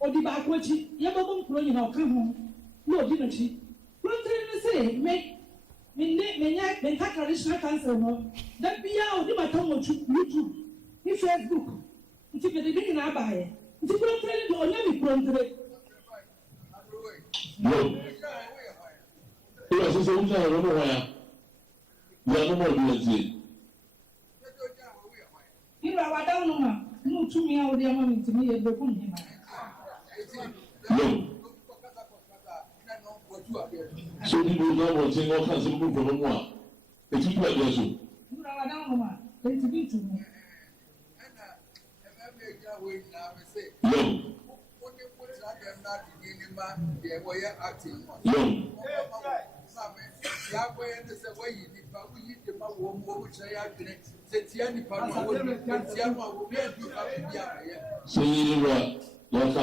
Odi ba akwachi ye bobo nkro nyina oka ho na odi na chi krontere ne say me traditional council no that bia odi ba tomo YouTube ni Facebook nti be de na abaye nti krontere do onya mi krontere no ila sasa unja na roho ya no mo bi ira wa dawo no ma mu tumi a odi ama mi ntimi ye bekum he ma no so people don't want to know cancer people from one it's too bad so ira wa dawo no ma enti bi tu me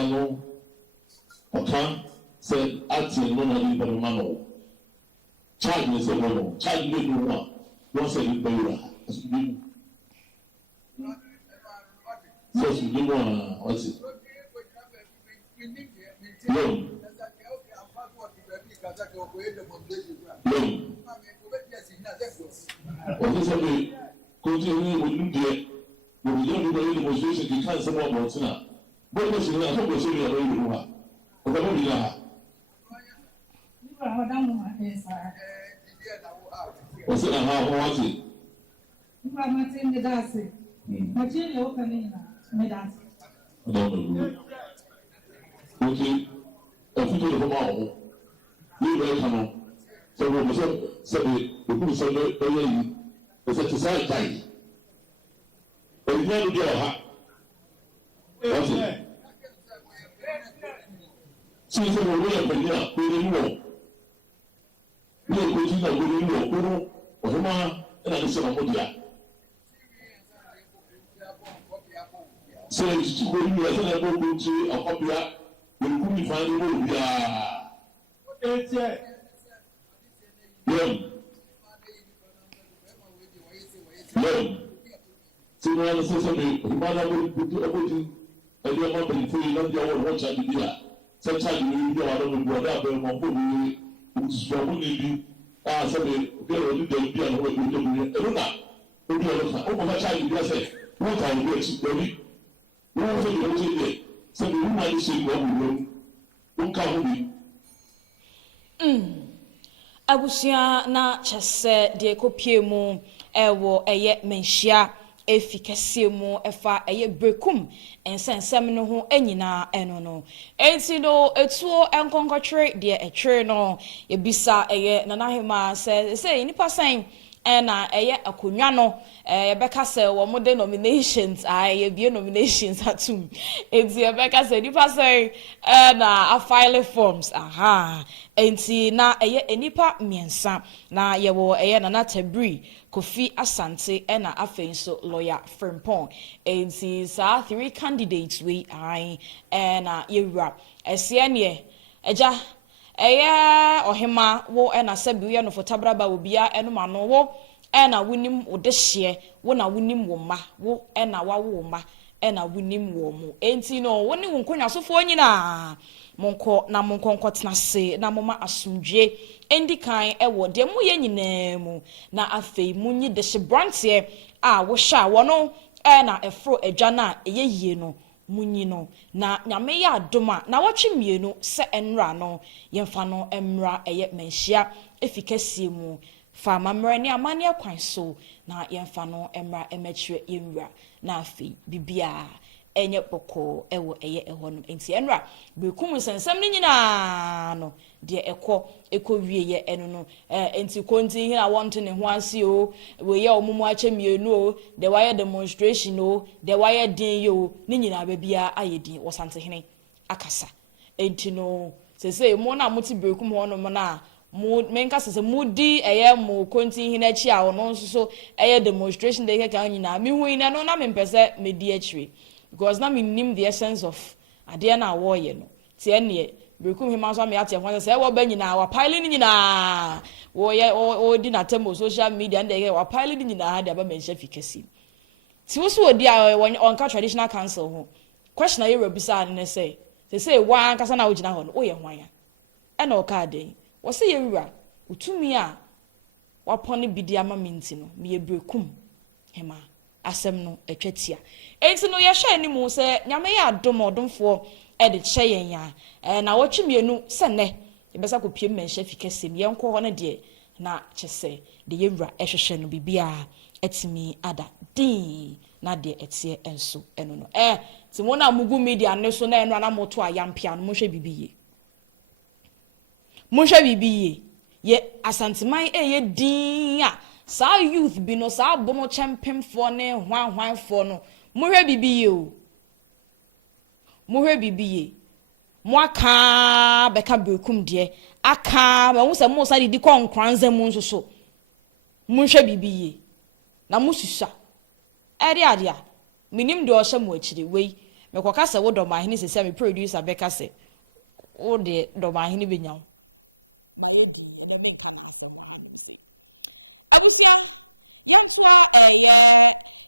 no okay said acting no na di no charge me say no charge me no one say you beura asubinu so asubinu what's it no what is it continue with you there we don't do demonstration you can't say more about now but what's it na so go say you are ready to o ka bi na ira wa dawo no ma esa o se na ha ho wati ira ma tin de dase ma tin le o ka ni na me dase no okay efuto de ma ho ni be ka no so we so be ku so be yi o se tsai tai o ni no de ha sí ṣe mo wúlò pẹ̀lú àpérè wọ̀ ní èkójú náà wọlé wọ̀ kúrú ọ̀hún máa ẹ̀nà ní sọ̀rọ̀ mọ́tò yá. ṣe ìtútù kò ní ẹsẹ̀ náà gbogbo ti ọ̀kọ́bíà olùkú mi fa ní wọ́n bíà. lẹ́m tí wọ́n á sẹ́sẹ́ mi ìbára wọlé gbogbo ẹgbẹ́ ẹni ọmọ bẹ̀rẹ̀ fún yìí lọ́dún ọwọ́ ìwọ́n ṣáájú bíà. Sometimes you know I don't know that but my phone is so good sabe o bẹ̀rẹ̀ oni de bi an wo de bi eruna o bi ọlọta o ko fa charge bi ase wọ́n ta ìwé ẹ̀sìn lórí wọ́n fẹ́ ìwé ẹ̀sìn yẹ sẹ́ni wọ́n máa ń ṣe ìwé ọ̀hún lórí ó ń ká ọ̀hún mi. Mayedi and the main can ask and one say. Abusia Yantua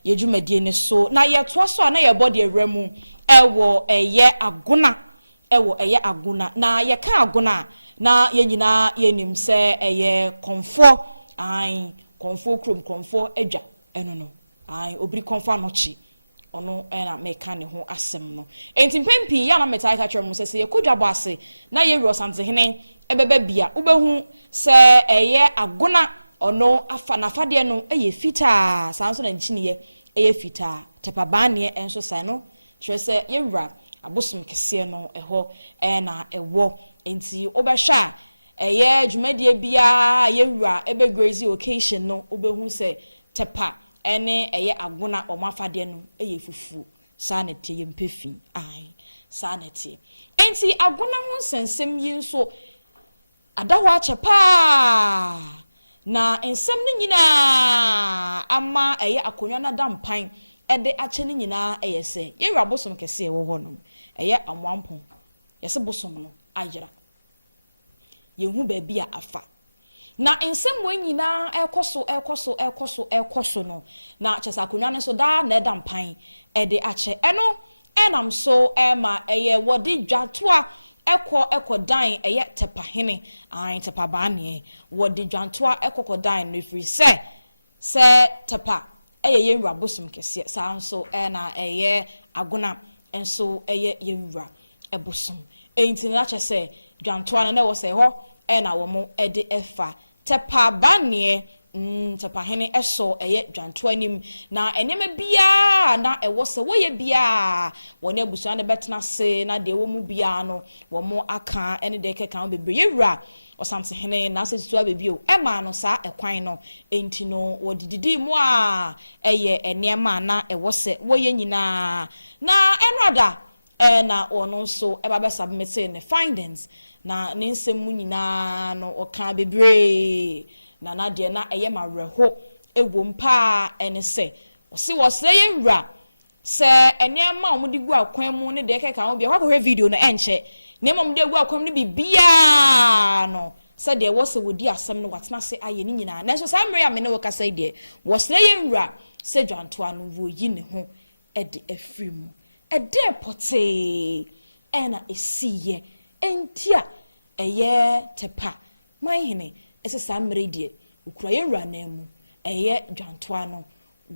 ye jumedie so na ye to so na ye body remu ewo ye aguna ewo ye aguna na ye ka aguna na ye nyina ye nim se ye konfo ai konfo krom konfo edwa eno no ai obiri konfo anochi ono na meka ne ho asem no enti pempi ya na metai ka twem se ye kodwabo ase na ye ro Asantehene ebebe bia ubehu se ye aguna ono afa na fade no eye fita sanso na nchiniye eye fita tepabane enso sa no kire se ye wura abosom kese no eho na ewo enti obehwa eye dwumadie bia ye wura ebe grazy occasion no obehu se tepa ene eye aguna omafade no eye fufu sa na tie ye mpefi ai sa na tie enti aguna ho sensem yi nso adaho achepa na ensem ni nyina ama eye akonwa na dampan ede ache ni nyina eye se ye wura bosom kese wo ho no eye amwampon yese bosom no ayira ye hu ba bia afa na ensem wo nyina ekoso no na chesa akonwa ne so da na dampan ede ache eno enam so ma eye wodi dwatoa eko dan eye tepahene ai tepabane wodi dwantoa eko dan no free se tepa eye yenwura bosom kese sa nso na eye aguna enso eye yenwura ebosom enti na chese dwantoa na wo se ho na wo mo ede efa tepabane tepahene eso eye dwantoa nim na enema bia na ewo se woye bia woni abusuan de betena se na de wo mu bia no wo mo aka ene de keka bebre yewura Asantehene na se tutu abebio ema no sa ekwan no enti no wodididi mu a eye enema na ewo se woye nyina na enrada na ono nso eba be submit ne findings na ne nsem mu nyina no oka bebre na de na eye mareho egwompa ene se wose ye wura se enema omudi gu akwan mu ne de keka ho bia kwakohwe video no enche ne mom de gu akwan ne bibia no se de wose wodi asem no watena se aye ni nyina na so sa mmere amene wo kasa de wose ye wura se dwantoa no wo yi ne ho ede afrimu ede pote ena esiye entia eye tepa mahene ese sa mmere de ukura ye wura na mu eye dwantoa no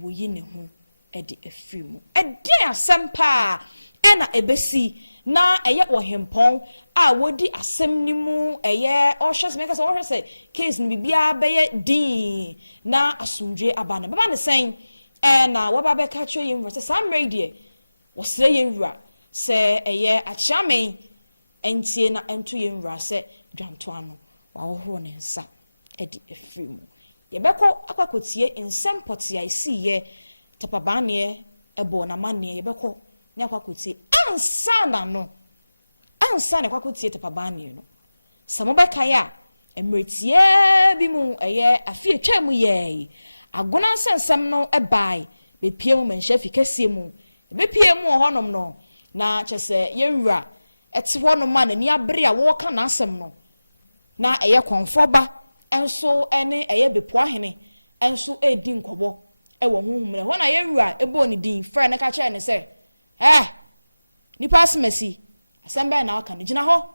wo yi ne ho ede afrimu ede Sampa ena ebesi na eye ohempon a wodi asem ni mu eye ohwese meka se ohwese case ni bibia beye din na asumdwe abana baba ne sen na waba be ka twa yim verse sam radio wosre ye wura se eye achiame entie na ento ye wura se dwanto ano wa wohoro ne nsa edi afrimu ye beko akwakotie nsem potia isiye tapabane ebo na mane ye beko ne akwakotie ansana no ansana kwakotie tapabane no samobeka ya emretie bi mu eye afie twam ye agona nsensem no ebai bepie mu menhye fikesie mu bepie mu honom no na kyese yewura ete honom ma nani abere a wo ka na asem no na eye konfoba enso ene eye bepoahene enso edi nkobo ewo huhum ne hona yewura ebo ni din fra ne ka kire ne se nipa asemasi asembe na aka ne gina ho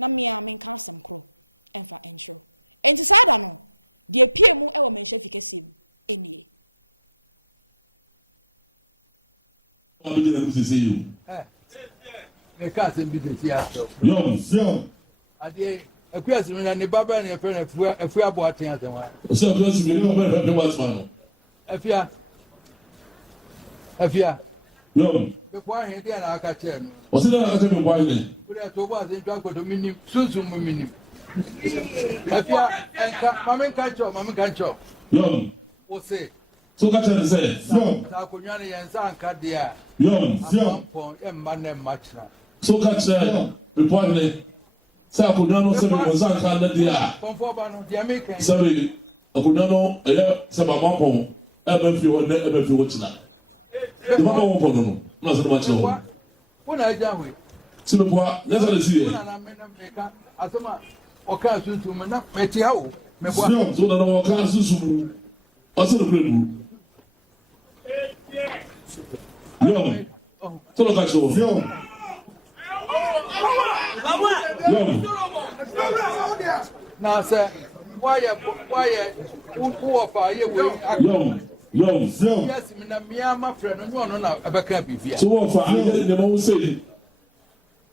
na mea menka asɛm koro ɛmfa ɛnhyerɛ enti saa da no deɛ pie mu ɛwɔ menhyɛ fi kɛseɛ mu ɛnie meka asɛm bi de si asɛ Yo. adeɛ akuasi no na ne baba ne yɛfrɛ no afua aboaten asɛm a So just me no be what's man. afia Yo. bɛkɔ ahwɛ deɛ na aka kyerɛ no O se na ka me kwa ile. wode to bɔ asɛm twa akɔtɔ menim sunsum mu menim afia ɛnka mamenka nkyɛw Yo. wo se So ka tell say. Yo. sɛ akonnwa no yɛnsa anka deɛ a Yo. amampɔn ɛmma ne mma kyerɛ So ka tell me kwa ile. Say akuna no se me ko san ka na dia. kɔmfɔ ba no deɛ meka Say akuna no se ba ma pon. E ba fi wo kyina. The mama won pon no. Na se ma kyina wo. wo na agya hwe Se me kwa, na se le si wo e. na na meka asɛm a ɔka sunsum mu na mɛte ha wo mɛboa So na no ka susu. O se no bregu. Yo. So lo ka cho. Yo. na sɛ woayɛ wowɔ fa yɛ wei Yo. yes mi na mmea ma frɛ no nyɛ ɔno na ɛbɛka biribia So what for? I get the man say,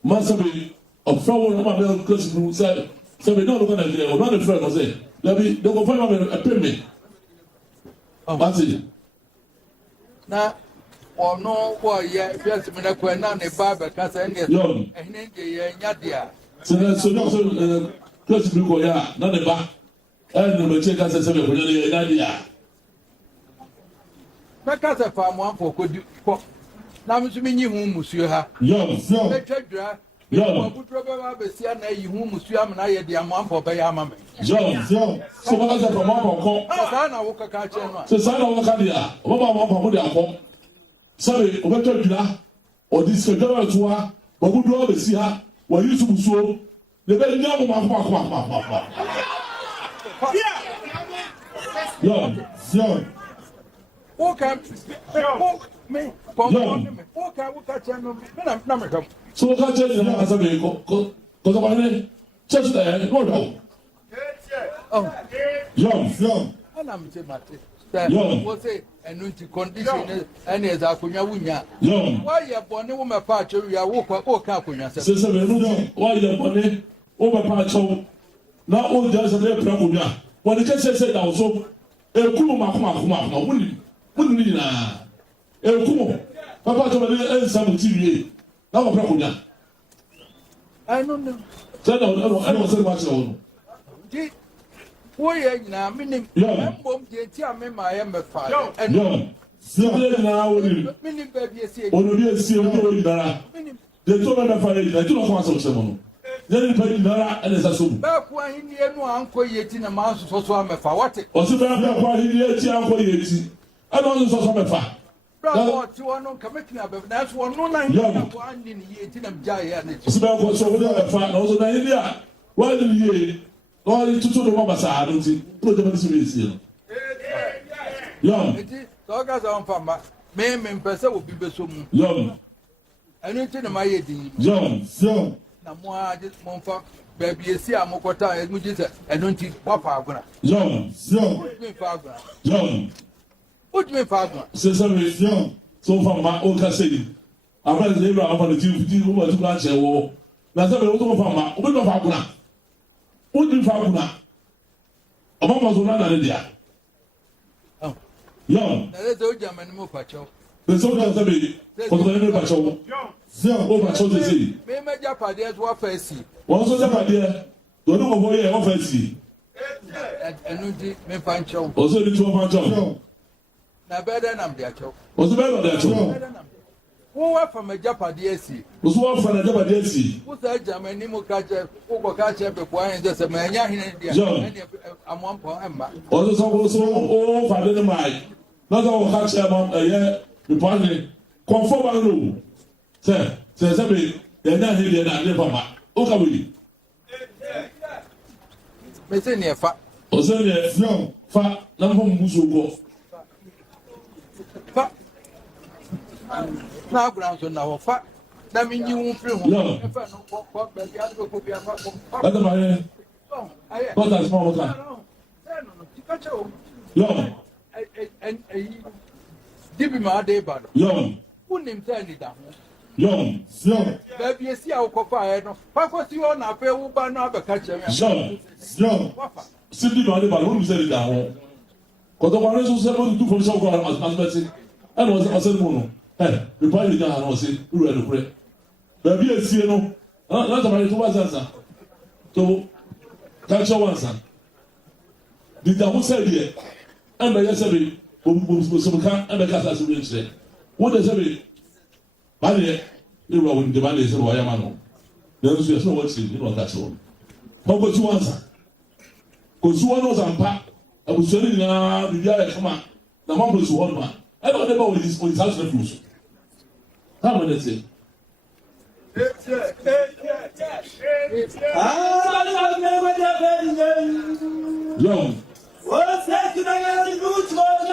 Masabi, a fellow man, Christian who said, so we don't look at it, or not a friend was there. Let me don't go find a payment. That's it. na ɔno wɔyɛ yes mi na kɔ na ne ba bɛka sɛ ɛne ɛhene gye yɛ nya deɛ a So Christian go, yeah, not a bar. And the check us a 7 for the idea. mɛka sɛ fa amoamfo kɔ na me nso menyi ho musuo ha mɛtwa dwa ɔboduro bɛba bɛsia na ayi ho musuo ama na ayɛ de amoamfo bɛyɛ ama me John, so what is it from Mama? saa na wokaka kyerɛ no a So sign of Cadia, Mama, they are home. Sorry, over to or this federal tour, but good all the see her, were you to so the very young John. woka me woka kyerɛ no na mehwɛ So what I tell you as a vehicle, because of my church there, no. Young. ɛna mete mate sɛ wo se ɛno nti condition ɛne ɛdze akonnwa wonya woayɛ bɔne wo mɛpa akyɛ wie a woka akonnwa sɛ Since why the money over Pacho now all just a little problem. When the church said that also, a kuma, wouldn't need a kumo. Papa told me and some TV. Now a problem. I don't know. Tell I don't say much on. Woyɛ nyinaa menim mbom deɛ nti a mema ayɛ mɛfa ɛno sibire na woni menim baabi esi onodi esi onodi dara de to na fa yi na to ko aso se mo no ye ni pa yi dara ene sa so ba ko ahini enu ankɔ yeti na ma so so amɛfa wate o se ba ko ahini eti ankɔ yeti ana on so mɛfa bra what you want to commit na be that's one no na hini ko ani ni yeti na mja ya na o se ba ko so wo mɛfa na o so na hini a wa ni ye all tutu do mama sa anti pro de mesi mesi no eti so ga za on fama me mpɛ sɛ obi beso mu ɛno nti na ma yɛ din na mo a de mo mfa baabi esi a mo kɔta mu gye sɛ ɛno nti wafa agona me fa agona me fa agona se se so fama o ka sei aba de ibra aba de ti wo ba tu ka che wo na se be wo to fama o be fa agona o di fa agona ọmọ mọ sọ náà nàlẹ dìá. Yọ. Nàlẹ sọ ọjà mẹni mo pàṣọ. Bẹsẹ ọjà sẹbi kọtọ ẹni pàṣọ wọ. Ó pàṣọ ṣe ṣe. Mi mẹja pàdé ẹ tí wọ́n fẹ́ sí. Wọ́n sọ jẹ́ pàdé ẹ lọ́dún kọ̀ọ̀kan yẹ wọ́n fẹ́ sí. Ẹnu di mi fa ń kyẹw. Ọ̀sẹ̀ ni tí wọ́n fa ń kyẹw. Na bẹ́ẹ̀ dẹ́ nam di àkyẹw. Ọ̀sẹ̀ bẹ́ẹ̀ nà di àkyẹw. Wọ́n wá fà mẹja pàdé ẹ sí. Ọ̀sẹ̀ wọ́n fà mẹja pàdé ẹ sí. Wọ́n sọ ẹja mẹni mo ká jẹ kókò ká jẹ bẹ̀ kó ayé jẹ sẹ mẹ ẹ̀yà hinẹ di à. Ẹni àmọ́ mpọ̀ ẹ̀ mbà. Ọ̀sẹ̀ sọ ó fà dé ní màá yìí. N'ọsọ wọ́n ká kyerẹ́ mọ́ ẹ̀yẹ ìpàdé kọ̀ǹfọ̀ bá ń lò. Sẹ bi ẹ̀yà hinẹ di ẹ̀ nà ní fama. Ó kà wọlé. Mẹsẹ̀ ni ẹ̀ fa. Ọ̀sẹ̀ ni ẹ̀ fa náà fọ́ mu so kọ. Fa. N'agbara nso na wọ fa. na me nyi wo free ho e fa no ko ba bi ado ko bi afa ko That's my what that's more okay. No, tikacha o. Yo. And dibi ma ade ba no. Yo. Unim ta ni da ho. Yo. Ba bi esi a wo ko fa e no. Fa ko ti o na fe wo ba no abeka che me. Yo. Simply no ade ba no say da ho. Ko to kware so se mo tu for so ko as person. And was Asanteman no. Eh, the party da no say ru e no kure. Ba bi esi no. Na ta ba to wa sansa. To catch one son. The Jamu said here, and by yesterday, some can and the Casa Sudan. What does it? Bally, you were when the man is a Wayamano. There's no what's in that all. How about you answer? Because one was Sampa, I was telling you now, the guy come on, the mom was one man. I don't know what his house refuse. How many say? Young. What's that to the good one?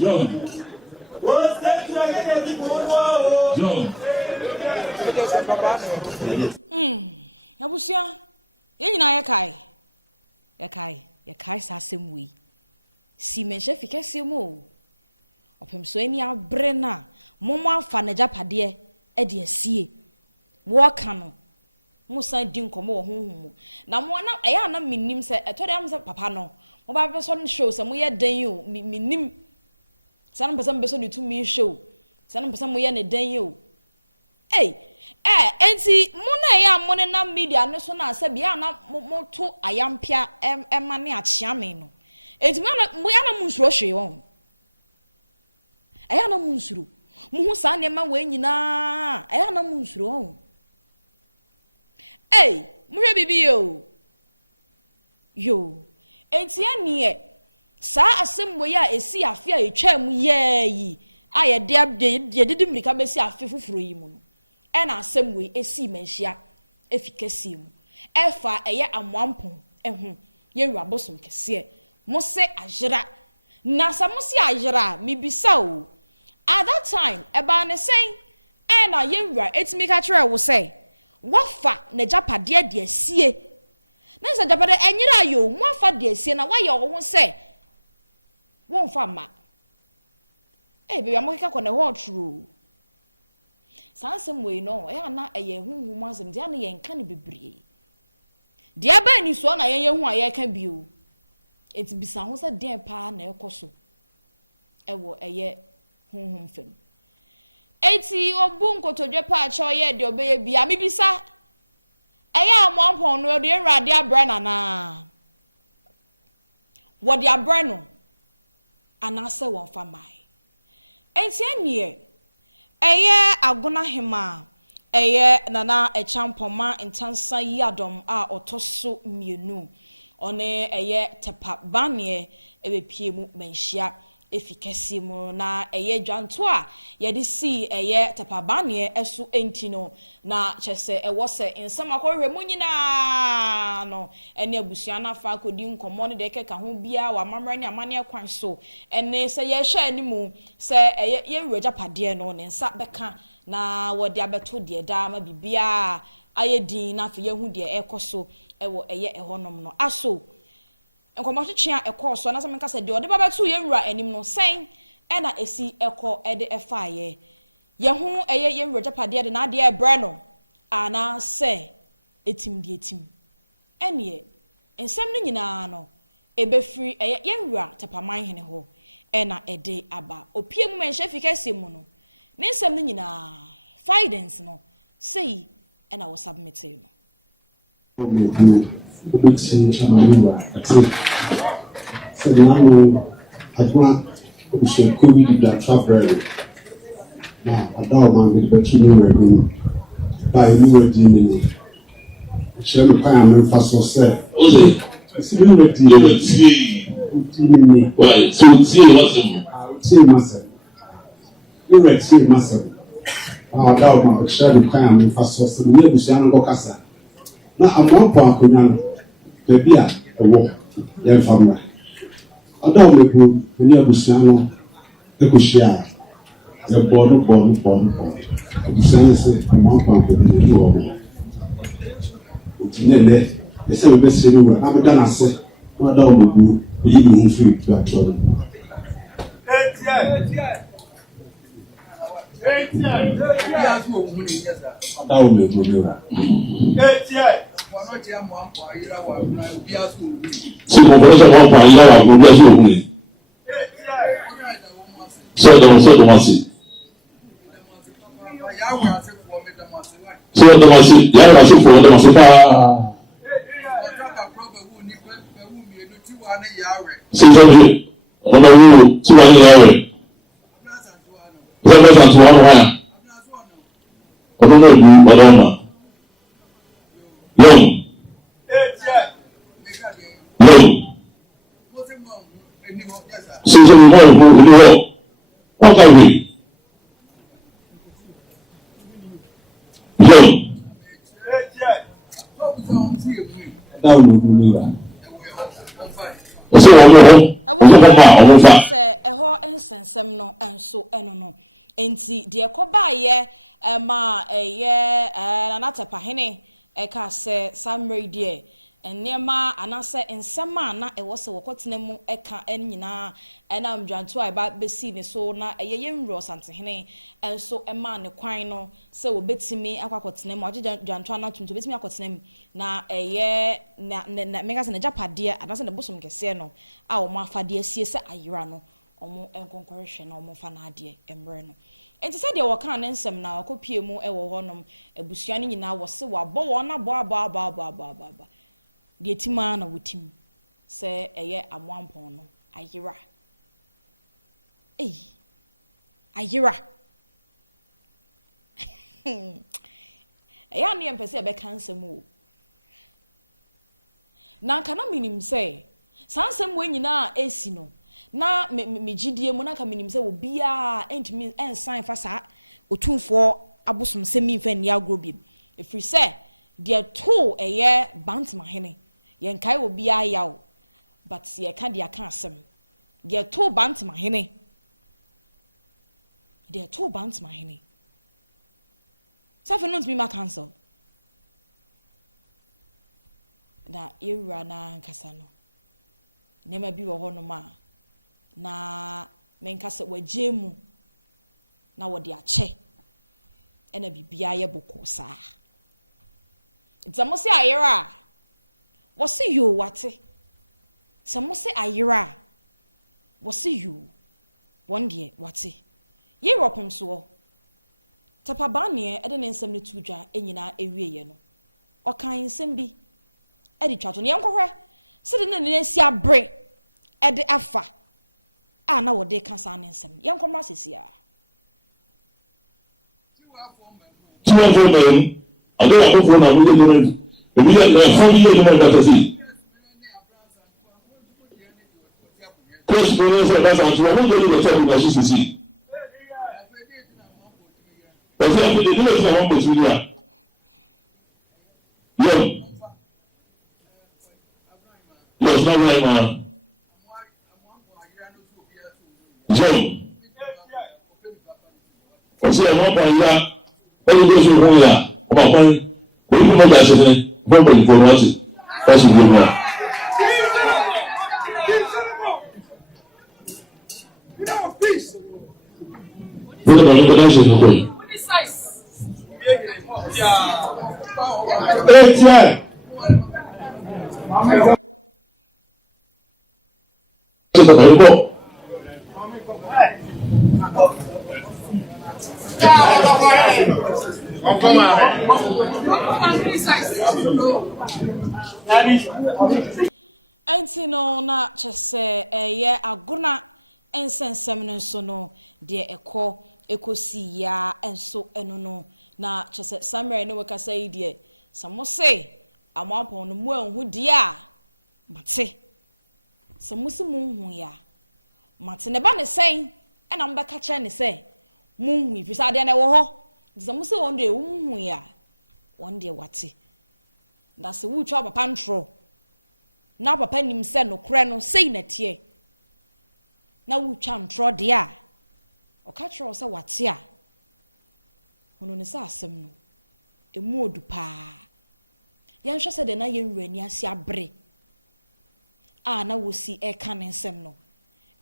Young. What's that to the good one? Abusia, yɛnyina yɛkae saa asɛm wei si menhyɛ fi kɛseɛ mu o ɔpem so ani abrɛ no a mommo afa n'agyapadeɛ de asie wɔka no mo san di nkɔmmɔ wɔ honhom mu na mo na ɛyɛ na minnim sɛ ɛtɔ de am sɛ papa no mo ba bɛ so no show sɛ mo yɛ dan o minnim sɛ no pɛsɛ mo bɛ so ne tumi show sɛ no pɛsɛ mo yɛ ne dan o enti mo na ɛyɛ mo ne na media no so na sɛ bia na mo to ayampia ɛma ne akyea me no enti mo ya na mo nsuro hwe wɔn ɛyɛ na mo nsuro mo hu saa ne ma wɔ nyinaa ɛyɛ na mo nsuro wɔn mo hwɛ bibi yo enti anie saa asɛm wɔ ya esi afi a etwa mu yɛyi a yɛde didi mrika bɛsi afi foforo yi mu no ɛna asɛm wɔ esi manhia efikɛsie mu ɛfa ɛyɛ amoampon ɛho yɛwura bosom kɛseɛ mo se ajira na sa mo se ajira mibisa o at that time ɛba ne sɛn ɛna yɛwura etimi ka kyerɛ wo sɛ wafa na japade de asie na sɛ japade enyira yo mo afa de asie na wayɛ wo ho sɛ won fa ma baby am keka kɔ na ho true sansem we no na ɛyɛ huhum asɛm dia na yɛn ka ne bebree dia ba ni so na yɛn hu a yɛka bio eti bisa ho sɛ den pa na ɛkɔ so ɛwɔ ɛyɛ huhum fam eti obu nkotodwe pa acha oyɛ de obeye bia mebisa ɛyɛ amoampon no de enrade abrɛ na wo de abrɛ no anase won fa mai enti anie ɛyɛ agona hema ɛyɛ nana echampoma ntansa yi adom a otoso mienu one ɛyɛ tepa banie ebepie mu menhia efikɛsi mu na ɛyɛ dwanto a yɛde si ɛyɛ tapabane ɛso enti no na kyɛsɛ ɛwɔ sɛ nsɛm akɔhwɛ mu nyinaa no ɛne abusua na fa akɔdi nkɔmmɔ ne de keka ho bia wa amamra ne amane kwan so ɛne sɛ yɛhwɛ animu sɛ ɛyɛ yɛwura gyapadeɛ no ne nsa bɛka na wɔde abɛto deɛ daa ma bibia ayɛ din na afɛ yɛhu deɛ ɛkɔ so ɛwɔ ɛyɛ ɛhɔnom no aso nkomotwetwe a ekɔ so na sɛ menka sɛ de ɔde baba tu yɛwura anim no sɛn ɛna esi ɛkɔ ɛde ɛfaaye yɛho ɛyɛ yɛwura japade de na ade ɛbrɛ no ana sɛ etim de etim ɛne nsɛm no nyinaa no ebefiri ɛyɛ yɛwura tapaman hene hɔ ɛna ɛde aba opie mu menhye fikɛse mu no ne nsɛm no nyinaa findings no sei ɛna wɔ submit no so now I should COVID that travel now I don't mind with the children by new demon shall we find first or say see why so see myself you read see myself I don't mind shall we find first or say we be shall go kasa na amampo akonya no baby a ewo ye famra ada o mebu ni abusua no ekohia The born. Say, I'm on the door. It's nearly, they say, we best say, I'm done. I said, what down the blue, you free to actually. Down the blue. So, one point, you are going to be so the mercy. So the mercy, you are also for the mercy. See, on the rule, 2 years. Represent to 1 wire. I don't know you, Madonna. Young. So we want to do what? What are we? Young. So say eho ensensem no enso eno no enti de ekoba ye ma eye nanatepahene eka se summary de enema anase ensema na ewo se wokotene mu eka enyina enam dwanto aba besi ne so na eye yenwro santehene enso ema ne kwan no se wobetimi akwakotene mu agye dwanto anatumto betimi akotene mu na eye na mega se ne japade anase ne bosom kese no a wo mafade asie se ayira no omo enkonkorehwe na omo fa na ade emre no enti se de wo kan ne nsem na akopie mu ewo honom abusua ne nyina wo se wabo wo na bo de tima na wotim se eye amwampon no ayira ayira eya ne empese be kansem o na kana minim se sansem we nyina esi no na megidie mu na ka minim se obia entimi ensign fa sa otumfo abosom se mi fa ni agrobim efri se de to eye Dormaahene yen kai obia yawo but ye ka de aka asem de to Dormaahene safe no to be ma cancel na ewura na nkasa no nema bi wo hono ma na menkasa wagemu na wode ache ena bibia ye boko sa Zamose ayira wose yo wate samose ayira wose yo wonde wate ye ropem so tapabane ede ne nsem ne tudwa enyina ewieye no okan nsem bi edi twato ne yenkohwe sede ne si abre ede afa a na wode kasa ne nsem yenkoma sesia I don't have phone. I'm going to be 40 years old. See, Chris Bones and that's what I'm going to tell you. I should see. But if you do it, I want to do that. Yes, not right, man. John. I say, I'm not going to all those who are about one, we will not as a bomb for what that's a good one. What about the organization? Enti no na chese ye aguna ensensem no so no de ekosi ya enso eno no na chese summary ne weka say de samose amapon no mu anhu de a mate samose mu hu ya mate ne ba ne sen ena mbeka che ne se mu hu ifisa de na wo ho samose won de hu ya won de wate na se wu twa papa ntro na papa nim se no kre no sei na tie na wu twa ntro de a ɔka kyerɛ sɛ wate a hono ne sɛ asɛm no emu odu paa yɛnhwɛ sɛ de na yɛnwura ni ase abre a na wosi ɛka ne nsɛm no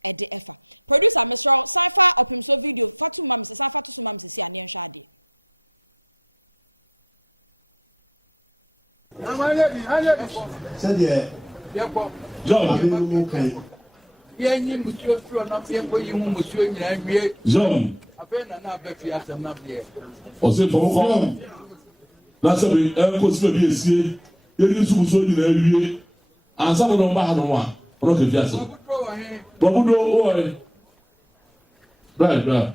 ɛde ɛfa producer Mr. Sanfa opimso video fatu mam sɛ Sanfa to so mam sɛ si ane nhwɛ ade sɛdeɛ John abɛnumu kan yɛnyi musuo furo na yɛnkɔ yi mu musuo nyinaa nwie John afei na abɛfi asɛm na deɛ ɔsɛ fɔmɔkɔ na sɛ bi ɛnkɔ si baabi esie yɛde nsu musuo nyinaa awie ansa na ɔba ha no a ɔno kɛ fi asɛm bɔbudo wɔɛ bra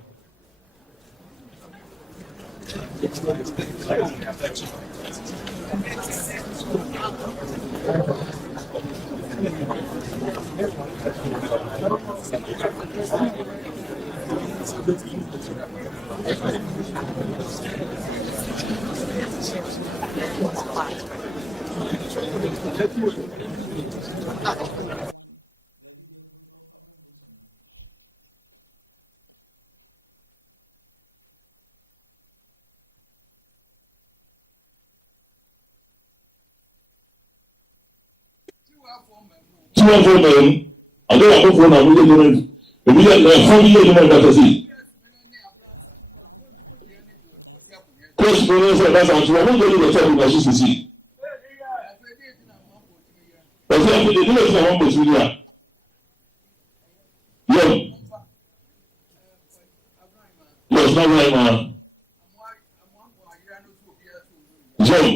Tiwa fo man ade wa ko fo na mo ye no ebi ye na fo ye no ma ta si coach for no so that's how to mo ye no so na so si o se ko de no so mo so ya yo yes na right man John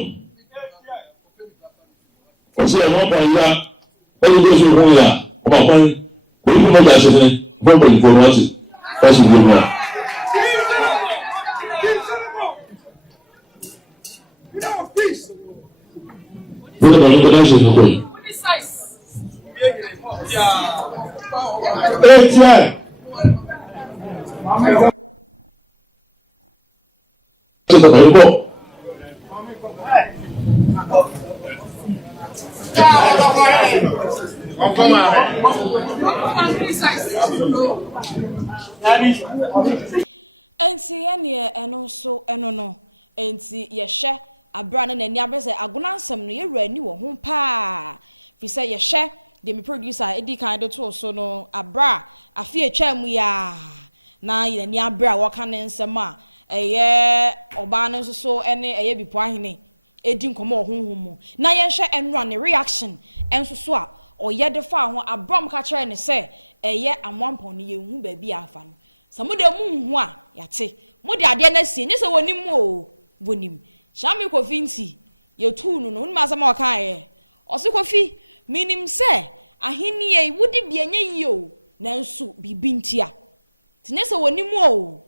o se mo pa ya ẹni tó ṣe fún yà ọmọ kan orí fún mọ́jà ṣe fún bọ́ọ̀bù ìfowópamọ́sí láti gbé wọn. Wọ́n ti bàjẹ́ kọ́tà ṣe fún yìí. Ṣé bàbá yìí bọ̀? Enti ene eno so eno no enti yehwe abra na nani abese agonansem no yewura ani wo ho paa fi se yehwe de me producer edi kan de to so no abra afi etwa mu ya na nani abra wo ka ne nsem a eye oba no so ene eye bipo ahene edi nkomo ohunhum mu na yehwe enra ne reaction enso so a oye de fa ho abram ka kire ne se eye amwampon ne yehu ba bi afa no samude mu hu a yate mo de ade na sie nye se wonim o wonim shami kofi nti yetu no no ma sama waka ye osi kofi minim se ahini ye wudi bienye yi o nanso bibi ntia tinye se wonim o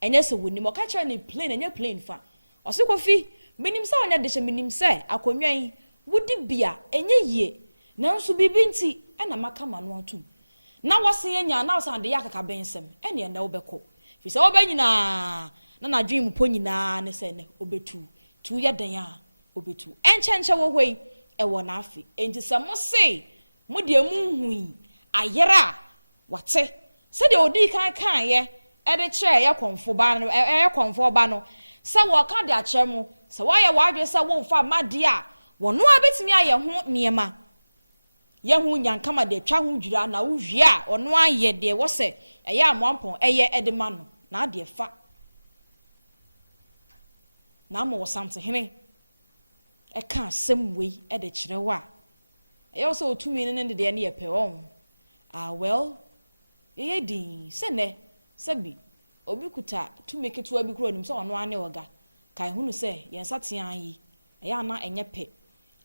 enye se wonim o ka kire ne plane enye plane fa osi kofi minim se onya de she minim se akonwan wudi bia enye yie nanso bibi nti ena maka manu atum na wase yenya na wase ade yakaka bensem ene na obeko fi se obanyina na dream po nyina ne se ne obetu tu ye dan a obetu enchenche wo hwei e wo na afi enti se mo se mo de mu hui ayera wate se de odi kan ye e de kire ye konfo ba no ye konfo ba no se wo ka de akire mo se wo ye wadwe se wo mfa made a wo no abetimi aye ho niema yehu nyankama de twa ho dwira na wo hwie a ono aye de wo se eye amwampon eye edema no na de fa na mo wasante hene e ka asem wei e de kire wa eye wo se otumi ne de ne ye pe on well eye din se ne sabi obi kuta tumi ketewa bi kuro nim se ono ane oga kai hunu se yensate an yi eye ana enye pe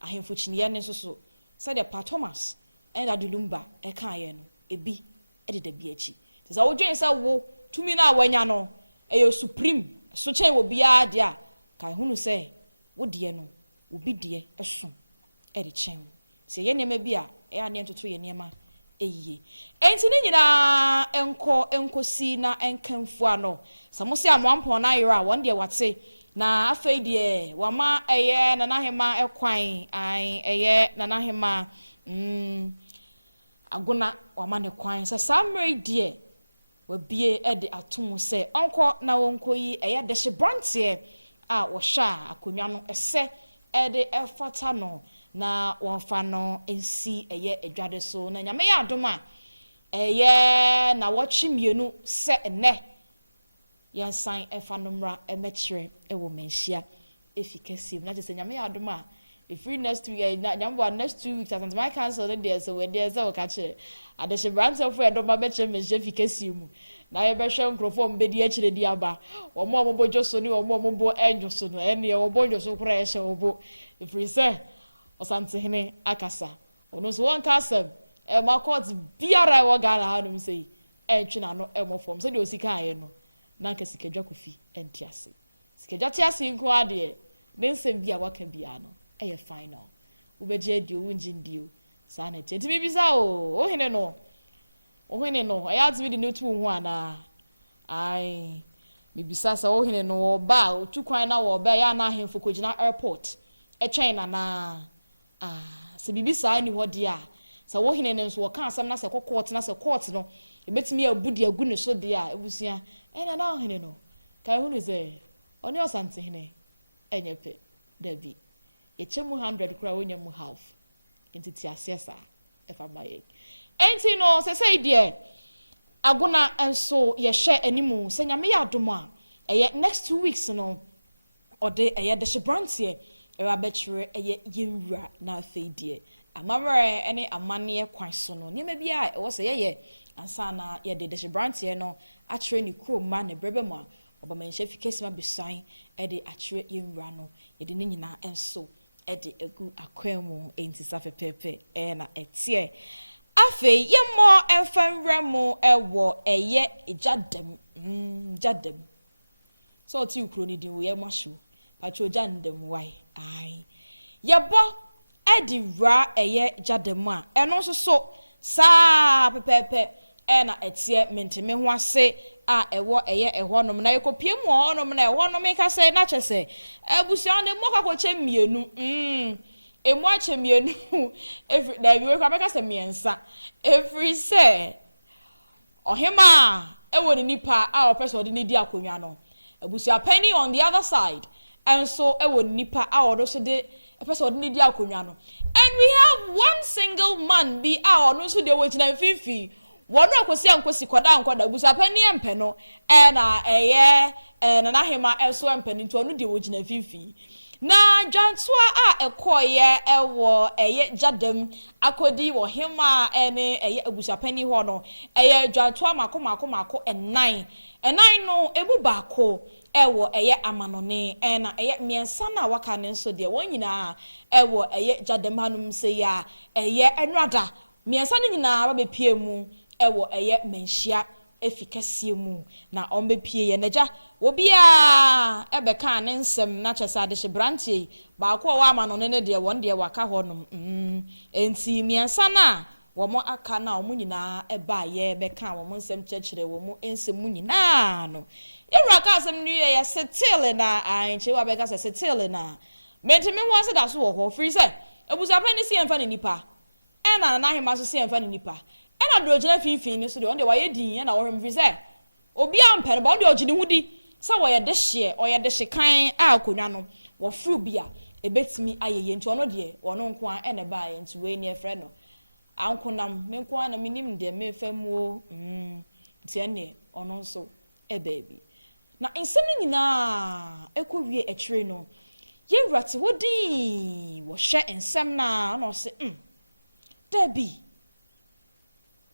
ahemfo chiniye ne soso said the Pa Thomas and Adulumba e kan ye no ebi e de da bi achi te sa wo dwen sa wo tumi na wanya no e yo supreme so chen wo bia de a kai hunu se wo de no obi de eso e de chen se ye nema bi a e ane ntoto ye nema eyiye enti ni nyina enkosi na enkanfu ano samosi amwampon na yera won de wate na afei de wama eye nanahema ekwan ai eye nanahema aguna wama ne kwan sa samre de wabie de atom sɛ ɔnkɔ na wɔnkɔ yi ɛyɛ de hyebranteɛ a wɔhwɛ akonnwa no ɛsɛ de ɛfata no na wɔmfa no nsi ɛyɛ adwade so na nyame yɛ adom a ɛyɛ na wɔtwe mmienu sɛ ɛnɛ yɛnsan ɛfa no mmra ɛmɛkyerɛ ɛwɔ manhyia efikɛsim na kyerɛ sɛ nyame yɛ adom a free next week nyambo next 2 weeks Asanteman cancel no there so when there say we catch adehye branch of do ma be che me fikasi mu na ye be hwe nkrofo mbedi a kire di aba omo bojo so ni omo bo enjo so no ene ye obo enjo so kura ye hye obo free say Asantehene akasa ono so won kasem e ma court biara wo Ghana ha no say entwe na no e mo form say de osika aye no na nka sikadwa kofi entiase sikadwa tiase nko ade ne nsem bia waka bia no ɛyɛ final ubeje dio unjindio saa na tie tibi bisa o ohene no ɛyɛ atimi de netu ho ana ai bibisa sa ohene no oba otu kwan na wo ba ya na ahemfo kogina airport ɛtwɛn na se bibisa ani ho de a sa ohene no nso wo ka asɛm na se court na se court no ebetimi abudi agu ne so de a ebusua ɛna na ohene no kai hu ne se oni Asantehene enyepe dabi yechemu 100 kura wonya mu half entity asesa efa maye enti no say de agona enso ye hye animu se nyame ya adom a eye next 2 weeks no ode eye de hyebrantie ewa betwere eye yenwura na afei de amamre ene amane kwan so no niam bia e wo se ye ansa na ye de hyebrantie no akere ni kroma ne brebe mu a obamanhye fikesima besan e de akere yenwura no ye de nyina enso edi egu akwemu enti safepepe na etie afe yemo enfanwremu ewo eye jadem so ti ukro ni din ye mashu pacho jandem wai ai yebo edi ra eye jadem a eno so saa pepepe na etie menteme ho ase a ewo eye ehonom na yekopie mu honom na ehonom ka se na kyese abusia ne mokwakoche mienu emu ache mienu every da bi we kwa beka se miensa every say ohima ewo ni nipa a opeso de ni di akonwa no abusia penny on the other side and so ewo ni nipa a odo so de epeso de ni di akonwa no and we have one single man bi a ono so de wo gina fifi wono akosi ankosi kwada busa pani empe no na eye na hema eso empe nti onu de wogina fifi na dwantoa a ekoye ewo eye jadam akodi wo hema ene eye abusa pani ho no eye dwantoa mako enan no ebu baako ewo eye amanone na eye miensa na waka ne nso de won nyina ewo eye jadam hanum se ya eye enwada miensa ne nyina ba bepie mu ewo eye menhia efikasie mu na ombepie ye naja obia ebeka ne nsem na kyesa de hyebrantie baako wa ama no ne de won de waka honom enti miensa na wo mo aka na wo nyina eba ye beka wo mo nsem kyekire wo mo ensem mu nyina no yewra ka asem ni ye settle na anche wa beka se settle na mentimi ho ase da so wo ho free se ebusa pa ni si emfa ni nipa na hema so si emfa ni nipa ena drogina finfin ni so de onde waye din na wo hwem say obi ampere ba onde ogini hudi sa wo ye de hye o ye de hye kan a akonwa no wo fru bia ebetimi ayeye nti ono de ono nko a ene ba ye nti we ni efre no ankonam me nko a na minim de me famuo nti ene ono nso ebebi na ensem nyina ekowie ekire no ye wrate hodi wo hye ensem na no se Debbie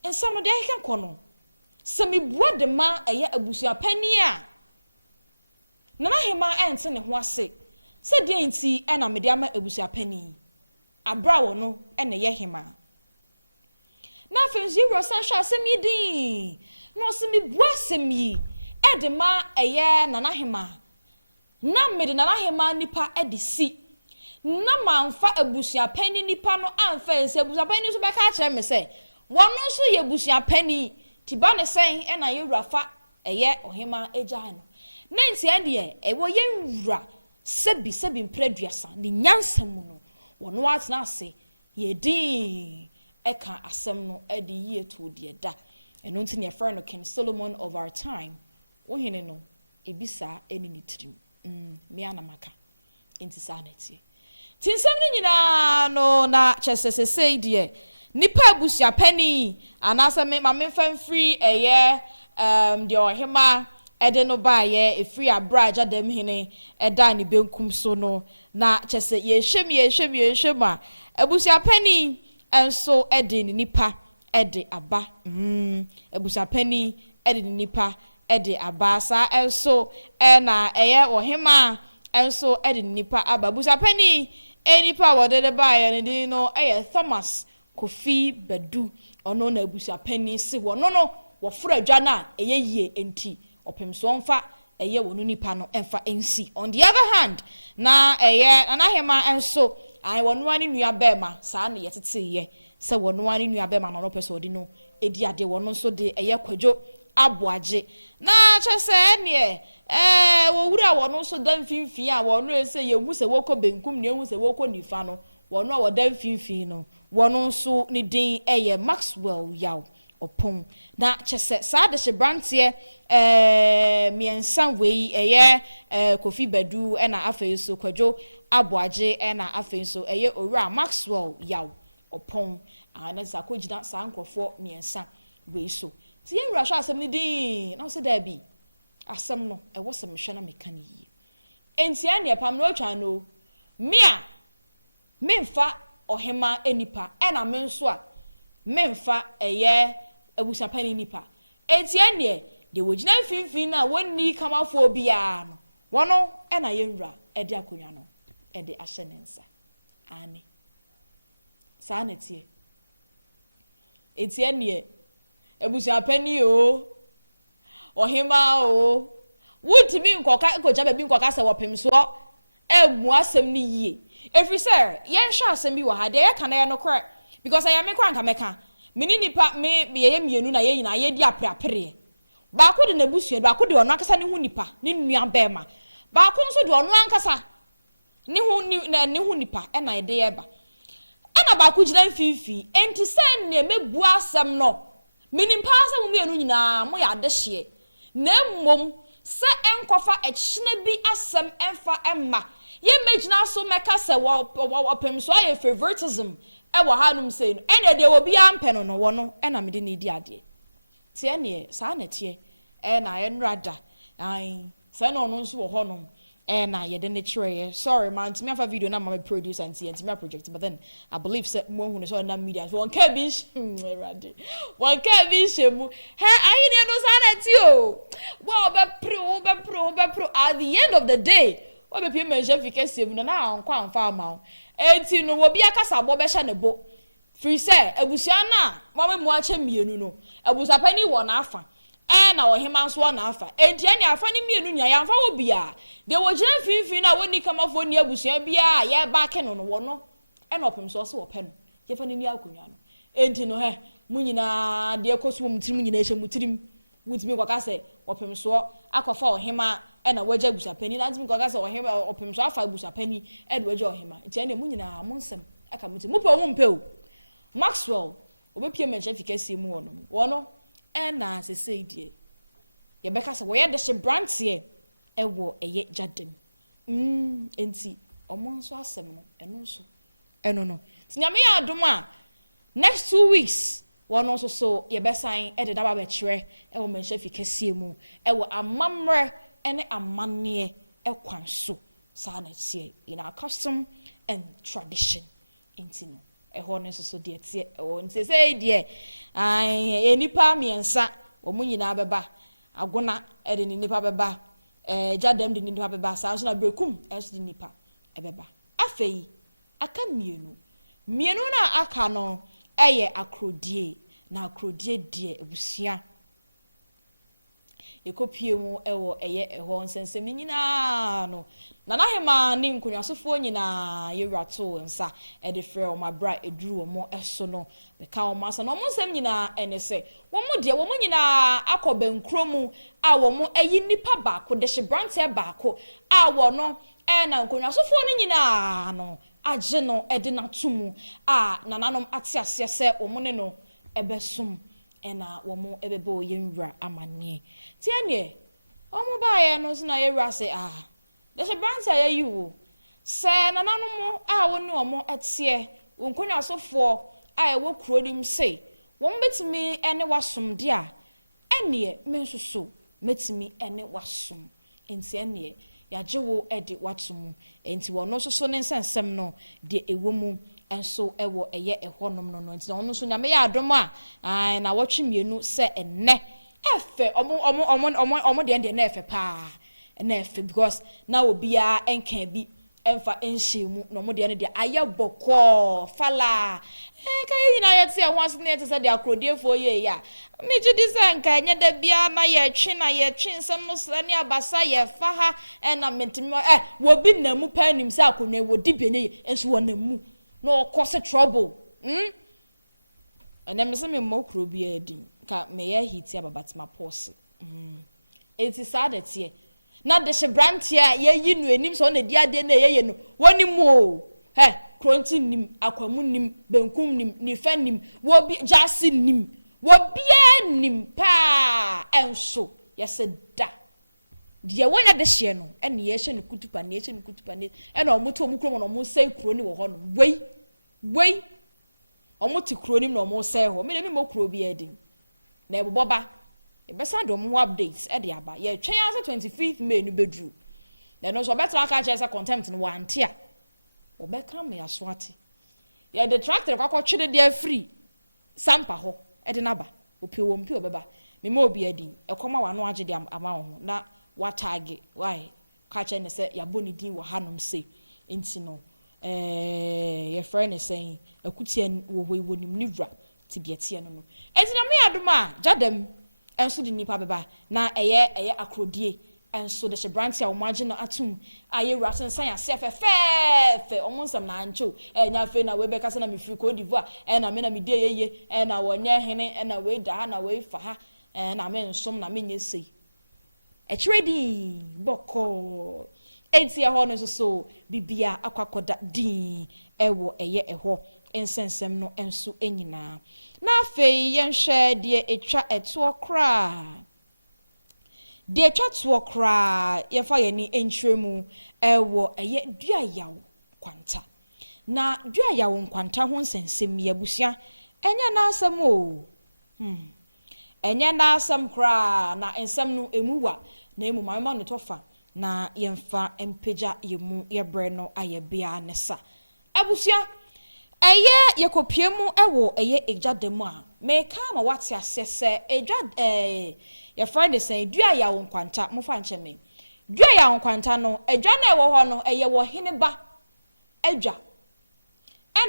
ensam no de aheka kono semi bua de ma eye abusua pani a na hema ente ne ho ase se de nti na me de ama abusua pani abra wo no na ye hema na afenzi rosan sha semi din no semi bua semi de ma eye na hema na me de na hema nipa de si na manfa abusua pani nipa no amfa ense abusua pani so beka kire me se wono so ye busua pani tiba ne sen e na ye wurafa eye ohema eja no na ntia de e wo ye nwura sebi mpraduasa ni nyansa mu no wono atena ase ye din eka asem no e de ye to de da eno nti ne friend no King Solomon of our time wohene no ebisa eni ne tirim me anamaka enti sa na tie tinsem ni nyina no na chesesesei de nipa abusia pani anasa me ma me famfri eye de ohema ede no ba ye efri abraja dem hene eda ni benkum so no na chese ye hwem a abusia pani enso ede ni nipa ede aba abusia pani ede ni nipa ede aba sa enso na eye ohema enso ede ni nipa aba abusia pani enipa wodede ba ye ne din no eye Thomas Kofi Bedu ono na abusia pani se wono no wo fra adwa na eye yie enti opemso mfa eye wonu nipa no emfa ensi. On the other hand na eye anahema enso ai wonu ani nua bema saa na yetete ye se wonu ani nua bema no peso odi no edi ade wonu so de eye kwadwo aboaje na chese ne wo wura wonu so dan finfin a wonu ese ye hu se woko benkum ne hu se woko nifa no wonu a wodan finfin no wonu so ni din eye Maxwell yaw opon na chese saa de hyebrante miensa wei eye Kofi Bedu na afei so kwadwo aboaje na afei so eye owura Maxwell yaw opon na za ko gina saa nkrofo miensa wei so ti yen wura hwa asem ni din na so da bi asem no ewo sem hwe na meka ni yi enti ane pam no atwa no mia memfa ohema enipa na menso a memfa eye abusa pani nipa enti ane de wogina finfin na wonni kamafo bia no wono na yenwura ede akonwa no ede ahye nensa ane saa na tie enti ane abusa pani o ohima o wutimi nkoka koja ba bi nkoka se wopemso emu asem ni yie every sir yen hwa asem bi wo ha de ye kana ye no kra because I am me kra nka meka mini nipa me ye mienu na ye nyina ye di apreapre ba ko de nabusua ba ko de ono akasa ne hu nipa ne nua bema ba ko nso de ono ankasa ne hu nipa na ye de ye ba na ba ko gina mfifi enti sen ne mebu asem no mini mpa asem mienu nyina mo ya de hye na mmom se enkofa echine bi asem emfa emma ye megina so meka se wo pemso aye favoritism e wo hanum sei no ene de obi ampe no wono na me de ne di ade tie ne saa na tie na ye nrada ai se no no nso wo honom na ye de ne chire sorry man timi afa video na ma producer and timi project but then I believe say mo hu no so na media so won ka bi rade won ka bi shemu he ayi ne no saa na ti o wo be pro at the end of the day wo be pie mention fikese mu na anko anfa ama enti no wo bi akasa bo be hye ne bo free say abusua na mo mu ache mienu no abusa pani wo na afa na ohema nso na afa enti ene afa ni mienu nya ya afa wo bia de wo gina finfin na woni kamafo ni abusua bia ye back no no wono na opemso so wo pe no ye fa ni akonwa no enti no he munyina de ekoso mu tirim nyina ehye mu tirim wutimi kwaka se opemso akwafa ohema na waja abusua pani na ntimi kwaka se ohema opemso afa abusua pani de waja ohema enti ene munyina monsem aka muti mu pe wo mpe o Maxwell obepie menche fikasi mu wono na sesei die ye beka se wo ye de hye brantie ewo eye jadem enti omonso asem no eno no tinyame ya adom a next 2 weeks wono so ye besan de daba be kire ewo menche fikasi mu ewo amamre ene amane ekwan so sa na tie in our custom and tradition enti no eho ne so de tie o nsese de enipa miensa omu nyina beba agona de nipa beba jadem de nipa beba sa so na brekum es de nipa ebeba afei aka mienu na aka no eye akrodie na akrodie de ebusia ekopie mu ewo eye eho nsensem nyina no na nahema ni nkunwasofo nyina yewrato nsa de frɛ o mabra eduru mo eso no be ka o masa no mo nsem nyina ene se wo mo de wo mo nyina akɔbankromu a wo mo ayi nipa baako de hye brante baako a wo no na nkunwasofo no nyina no agye no de na tumu a nananom ate ase se wo mo ne no ebesom ena wo mo ebebe o yenwura amane tie ne omo ba ye no so na yewura se de se branch ayi wo se nananom a woni omo etie wonkonya asofo a ewo kronim se wo betimi ene wasomde a ene me nsoso metimi ene wasom enti ene yajewo edi watomu enti wono soso ne nsensem no de ewomu enso ewo eye ehonom no enti ono so nyame ya adom a na wotwemienu se enne efe omo de na efe pa na efe because na obia enka bi emfa enhyemu no mo de ne de aye bokọ fala kai na yete e wansi na yete se de akrodiefo ye ya meji disanka enye da bia na ye twe na ye twe nsem no sra ne abasa ye fa ha na mentimi wo bi na mu pa nim se akonwa wo di benye enso wo na mu no cause trouble and me se me mo kro bia edi ka me ye hiti ababatima pause enti sada tie na de shebrantia ye yi no enim so na di ade na ye no woni mu o kronti nim akwamu nim benkum nim nifa nim wo bi jasi nim wo bia nim pa enso yese da de wonya de hye no ene ye hye ne kutupa ne ye hye ne kutupa ne ene omoto omukro no mo sai kro ni wo ho no wei omoto kro nim no mo sai ho me mo kro bia din na eboboba ebesa do mo updates e de aba ye twen asa 25th May no bedru na no so betra ka che say contempt no wante a obeka me asoate ye the tractor kwakọ twede de free Sampa ho e de naba opi wo mpi obeba me ma obi adin ekoma wa no age de ama ho na wa tag why ka che ne say ya boni din wo hanom say enti no ye friend is saying akutie wo nim ni wura ti de tie no enti na me adoma jadam enso di nipa beba na eye akrodie enso de she branch a omage no atum aye wura sensan ya se fe omonsam na ancho enya fe na we be kasa na me firi ko divo a na me na me die yeye na wonye hene na we da na we fa ha na me nsom na me nyesei tredi boko enti ho no so bibia akwakoda din ewo eye eho ensensem no enso enyina na fe yenhwe de etwa eto kra de etwa to kra ye fa ye ni entremu ewo eye duayaw kwanta na duayaw kwanta ho nsensem ye busia enya na asem o enya na asem kra na ensem no emuwa na emu mama no tofa na yemfa empeja yemu ye bre no aye bia nesa abusia eye yekopiemu ewo eye ejademu a me ka ma wate asese ejad your friend is saying dua ya won kwanta mo fa nche me dua ya won kwanta no edwa na ewo ho no eye wo hene ba edwa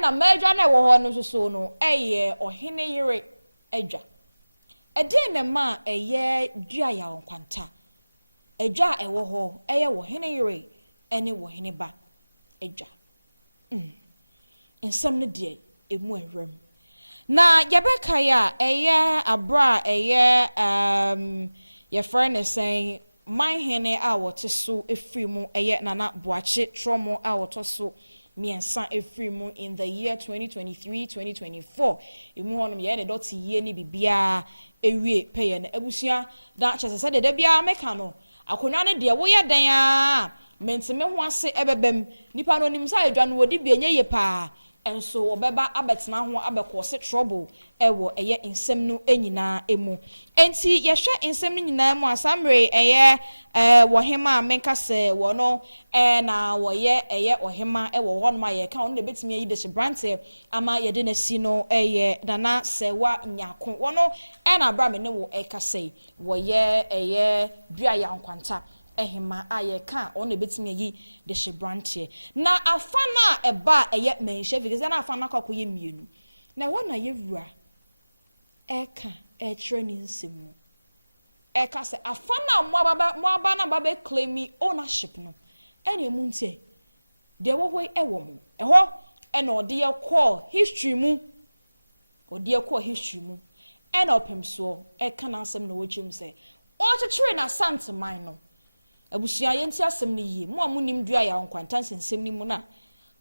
na ma edwa na ewo ho no so no eye ohene yire edwa ede na ma eye dua ya won kwanta edwa ewo ho eye wo hene yire ene wo hene ba edwa ensam ne de emu awram na yebeka ya eye abra eye your friend is saying my hene a woteso efrimu eye nana boache tromo a wotoso miensa efrimu in the year 2023-2024 emu honum ye ne dot ye ni bibia ewie peye na abusua da chese de bia meka no akonwa ne de wo ye dan a mentime ho ase ebebem nipa no nim sa edwa no wodi bi enye ye pa enso obeba abetena ho abekose trouble ewo eye insem no enyina emu enti ye hwe insem no nyina emu asamre eye wohema menka se wono na woye eye ohema ewo hono ma ye ka ono de betimi yi de brante ama ye de na si no eye dana sewa nyako wono na bra me ne wo eka sei woye eye dua ya nkwanta ehima ayeka ono betimi yi de brante na afana eba eye menhye because na afana kwakoye mienu na wona ye wura eka training nsemu eka se afana moaba na baba claim ownership no ene mu ntie de wo hoi ewo mu eho ene ode ye call history mu ene opemso eka na asem na wochim se o chechire na Asanteman no abusia ye nti asem ne yie mo amunim dua ya nkwanta nsensem ni mu na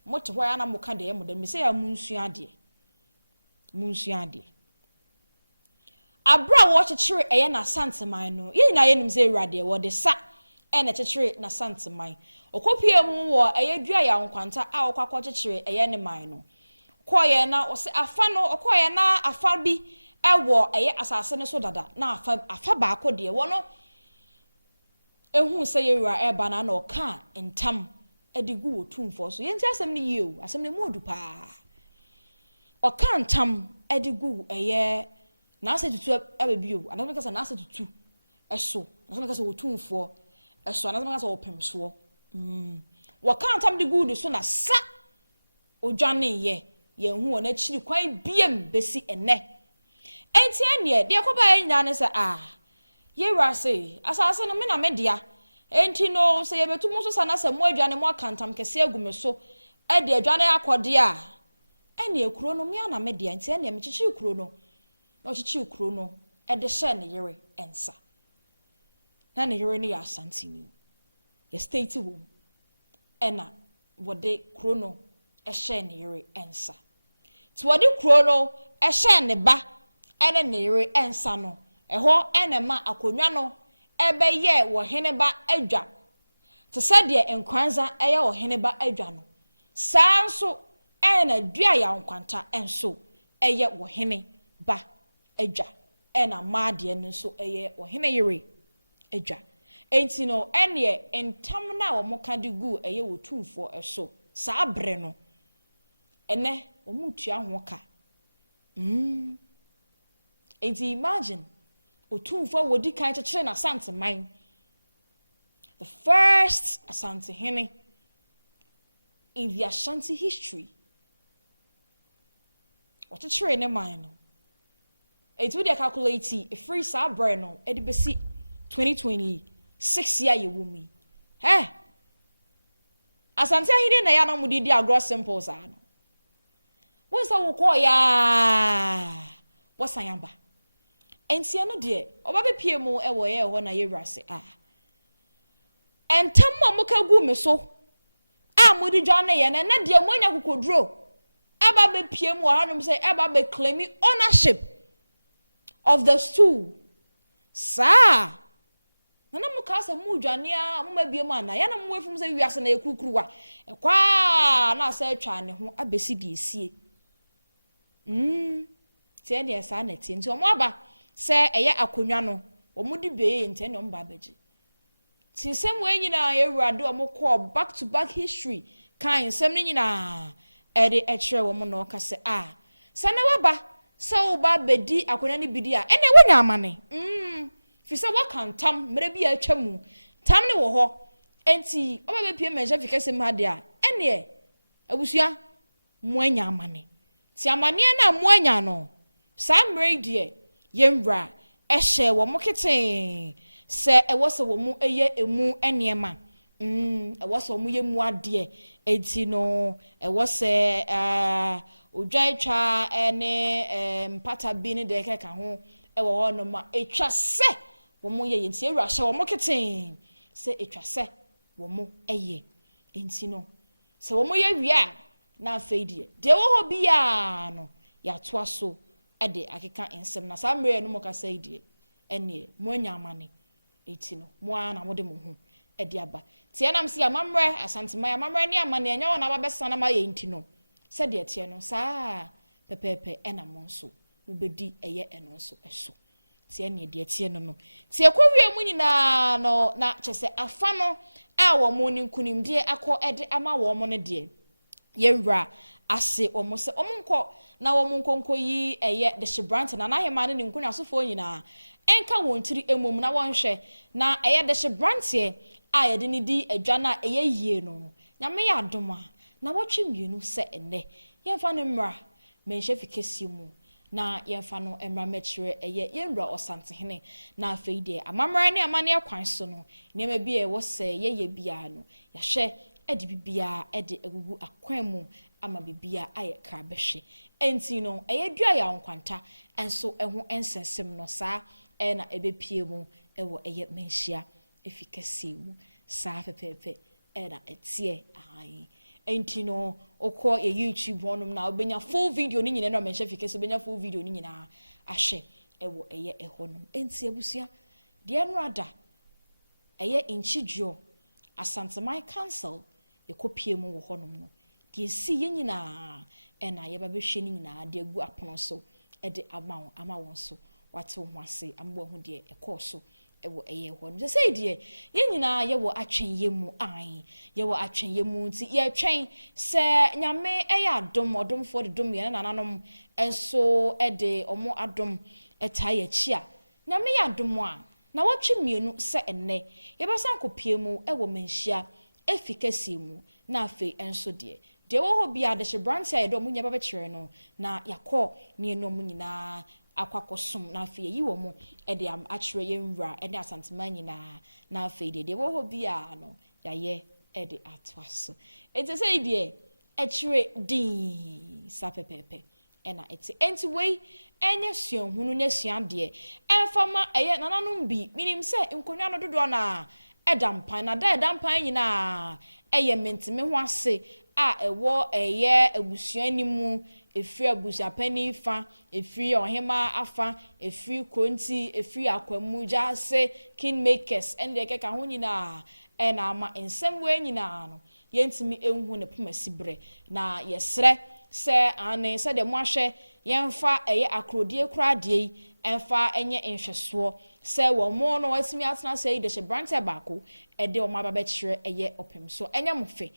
mote hɔ ya na moka de ye mo de me se ya munsua ade abra wo chechire eye na Asanteman no ye na ye nim se Awurade wo de sa e na chechire na Asanteman okopie mu wo eye dua ya nkwanta a okwa chechire eye ne man no koye na o se afa no okoye na afa bi ewo eye asase ne so dada na afa ba akode wo no ehu se ye wura eba na na oka entam edigu otumfo so yenti asem ne yie o asem ne modu pa oka entam edigu eye na ase tutu abebio anasem kasa na ase tutu eso anasem kasa otumfo eso anasem kasa opemso woka entam digu do so na sa odwane ye hu na chiri kwan biem besi ene enti ene de akoba enya ne se ye wase asase no me na media enti no se ye betum so sana se mo adwane mo akantam kese agume so e de adwane akode ene ekuro no me na media enti ene me chichi ekuro no na chichi ekuro no e de hye ne yere ensa na ne yere ne ya Asanteni ye state wo ena wode kuro no e hye ne yere ensa ti wode kuro no e hye ne ba ene ne yere ensa no eho ene ma akonwa no ebe ye wo hene ba adwa te se de enkwanza eye wo hene ba adwa no sanso ena dua ya nkwanta enso eye wo hene ba adwa ena ma de nso eye wo hene yere adwa enti no ene entam na wo moka de gu eye wo tumfo eso sa bre no ene wo mutua ho ka enti imagine otumfo wodi kan chechire na Asanteman the first Asantehene in the Ashanti history what chechire ne man no it would calculate a free sabre no e de besi 2026 year ye wumi Asantehene na ya na mudi di agro simple sa no wonsa wo ko ya wasanyamba entia no de oba be pie mu ewo ye ho na ye wrase entam mo ka gu me so mudi dwane ye na de mo nya kokoduro aba be pie mu hanom say aba be claim ownership of the stool sa na mo ka sa mu dwane mo ma bie mu ana ya na mo wefum say wiase na ekukuruwa ekwa na sa atwa ne ho abesi de esie tie ne sa na tie nti mo aba se eye akonwa no omudi beye ente ne omba baji tinsem we nyina ye wurade omko back to back history kan nsem ne nyina ede ekire wo mo no ka se se na waba se oba bedi akonwa ne bidi ene wonya amane fi se wakantam mere bi atwamu tam ne wo ho enti oba be pie menja fikese made ene abusua mo anya amane ti amane na mo anya no sa mere die yemra ehye wo mokete se ewose wo mu eye emu eniema ewose wo mu yemu ade enti no ewose odwan twa ene mpata bi ne de keka ho ewo ho no ma etwa se wo mu ye enti ewra hye wo mokete se etwa se wo mu eye enti no se wo mu ye wia na afeidie de wo ho bia no ya toa so ade akeka ensem na sa mre no moka saidie ene mo anya amane eti no mo ana mo de mo hu ade aba tie nam se amamre Asanteman amamre ne amane anya wona babesa na ma ye enti no se de tie no sa pepepe ena mo nso mo bedi eye eno nso eso tie ne de tie no tie kowie mu nyina no na chese afa no a wo mo ni nkunimde akọ ede ama wo mo ne de yewra ase omo se omonko na wo monkonko yi eye de shibrant na ahema ne nkunu asofo nyina enka wontiri emom na wonhwe na eye de shibrant a ye de ni di adwa na eye yie no nyame ya adoma na wotwe mienu se ene yemfa no mra menhwe fikesi mu na yemfa no emra mechire eye yemra Asantehene na afeide amamra ne amane akwan so no nema bi e wo se ye bia no ya hwe edi bibia edi egugu akwan mu ama bibia aye krabehwe enti no eye dua ya nkwanta enso eho ensensem no sa na ebepie mu ewo eye menhia efikasi mu sa pepepe na etie ai enti no okọ ye YouTube honum na obenya full video ni nyina na menhia efikasi obenya full video ni nyina ahye ewo eye ehonum enti abusua de no ada eye nkyi Asanteman council ekopie mu wo honum no de si yenyina ena ye ba behwe ni nyina de agu apono so de ama won so wate ho ase ambo hu de ekoso ewo eye honum se sei de yenyina ye wo atwenye mu an ye wo atwenye mu nti ye twen se nyame eya adom odomfo de dom ye nananom enso de omo adom etaye chia nyame ya adom a na watwe mienu se enne ye besan kopie mu ewo menhia efikasi mu na afi enso de wo ho bia de branch ya do munya ba bekire no na yakọ ne no mu nyina akwakosum na afi yi wo mu de am akire ye nwura ne Asanteman nyina na afi de wo ho bia no yaye de atwaso enti say de akire din sapepepe ena enti wei enye suahunu nya suade enfama eye nananom bi minim se nkonwa no dodo na edampan na da edampan nyina eye mentime ho ase a ewo eye abusuani mu efiri abusuapani fa efiri ohema afa efiri konti efiri akwamu jase kingmakers ende keka ho nyina ena ama ensem we nyina no yentimi enhu ne pomasibre na yesre se ane se de mo ahwe yemfa eye akrodie kradie emfa enye enhweso se wo mo no wasimi atena se de hye branch baako de o ma ba kire eye opem so enye mofe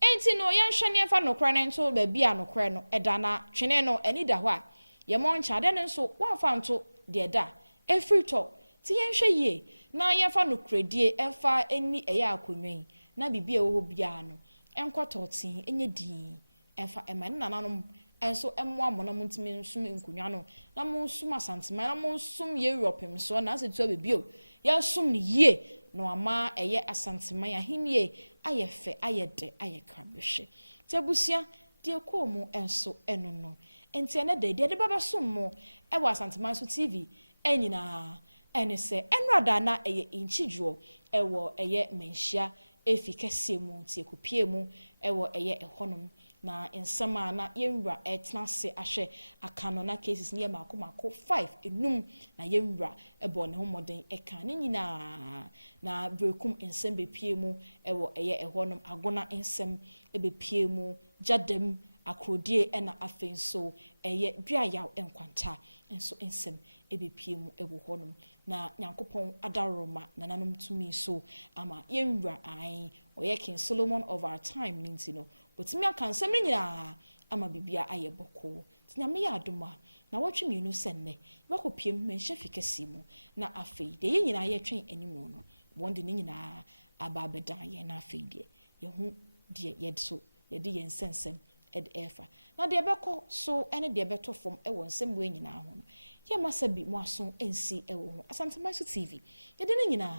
enti no yenhwe ne emfa nokra ne nto ba bia nokra no eda na twene no eni da ho a ye mo ncha de ne nso wonfa nto de da efri to ti yenhwe ye na yemfa nokradie emfa eni eye akonwen na bibia wo bia no enkototin enye din emfa emane nananom enso emmo amono ntimi nsum nkunwa no na mo nsum Asanteman na mo nsum ye Europem so na asetu abibio ya sum ni ye no ama eye Asanteman ahenie ayefe ayede ayekabehwe tebusia de komu enso eno no enti ene de baba sum mo ewa Asanteman so TV enyina ene se enrada na eye nkyi ewo eye menhia efikase mu tie kopie mu ewo eye ehonum na ensama na yenwura etnase ahwe akano na cases ne mako 5 enum na yenwura ebo ne homoden eka ne nyina na brekum ensem bepie mu ewo eye ehonum agona ensem ebepie mu jadem akrodie ena afenso eye duayaw enkwanta enso ensem ebepie mu ewo honum na Nyankopon adaroma na nanom tumi so ama yenwura ai oye King Solomon of our time nintino otimi akansem ne nyina ama bibia ayeboko tinyame ya adoma na watwe mienu senne bakopiem menhye fikasi mu na afei de nyina ye twen animu no wonde ne nyina ababedan ye na afei de ye hu de ye so ye de ye nsensem efa na de beko so ene de beto fom ewo nsem we nyina ho no ye masabi mo aso ensi ewo ho Asanteman so TV ye de ne nyina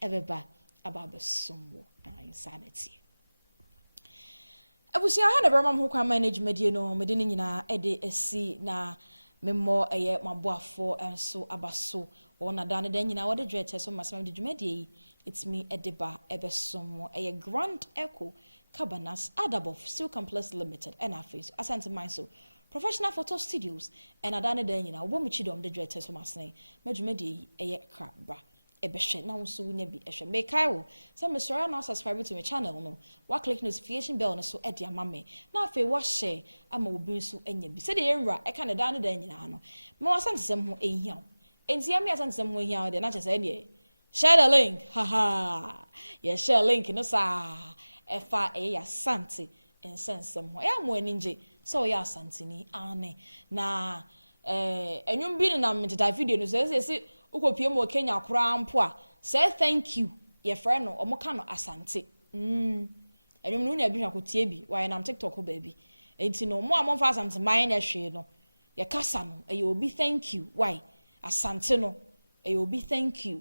ebeba ababesom wo insanity abusia ha na berma ho kwa management no mede ne nyina ede esi na memmo eye maboafo enso abaso wona da ne da nyina wode dwete so masam de dwumadie it's me edeba ebesom eye Grand Echo Cabanas Adabof Steel Complex Limited and Afis Asanteman so professional photo studios and adane da nyina wo mu chidom de dwete so masne madwumadie eye kraba ebehwe na wonso wunya bi ehwe me kaiwo say me sure na subscribe to my channel no wa click notification bell no so e de amame na afi wa share ama obi so enya bi se de yenwura e ka ne da ne da nyina no me wasantesem ho ehia enti ya me asantesem ho ehia de na chese de share the link haha yeah share link no sa efa ya sante ensensem ho ya mo aninje so ya santeni ane na enwum bi na metida video no se ukopie mo Kenya kura mpo a say thank you ye friend no omoka no asante enwum no nya bi hwakotie bi why na TikTok baby enti no mo amon fa Asanteman na hwe no ye kasa no e obi thank you why asante no e obi thank you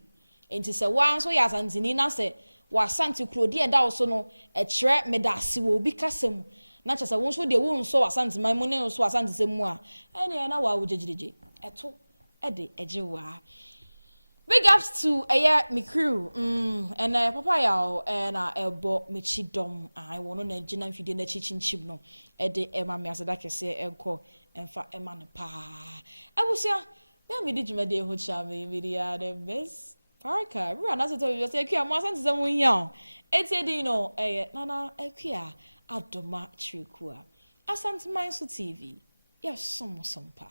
enti se wan so ya asanteni na se wa asante krodi e da so no e kire medase wo obi kasa mu na chese won so de won so Asanteman mu ne so asante mu a ene na wa wo jejeje eto e de ejewa. Big ups to me crew. And papa yao na ebo me chidom. I wono na jina mfide na chichinchib no. Ede ema me asada kese enko emfa ema ne pa. Abusia me did you my day who charming media the best parka run as I told you say kia mo asante some young it's a dino nana kia adoma trikua Asanteman so TV yes some Sampa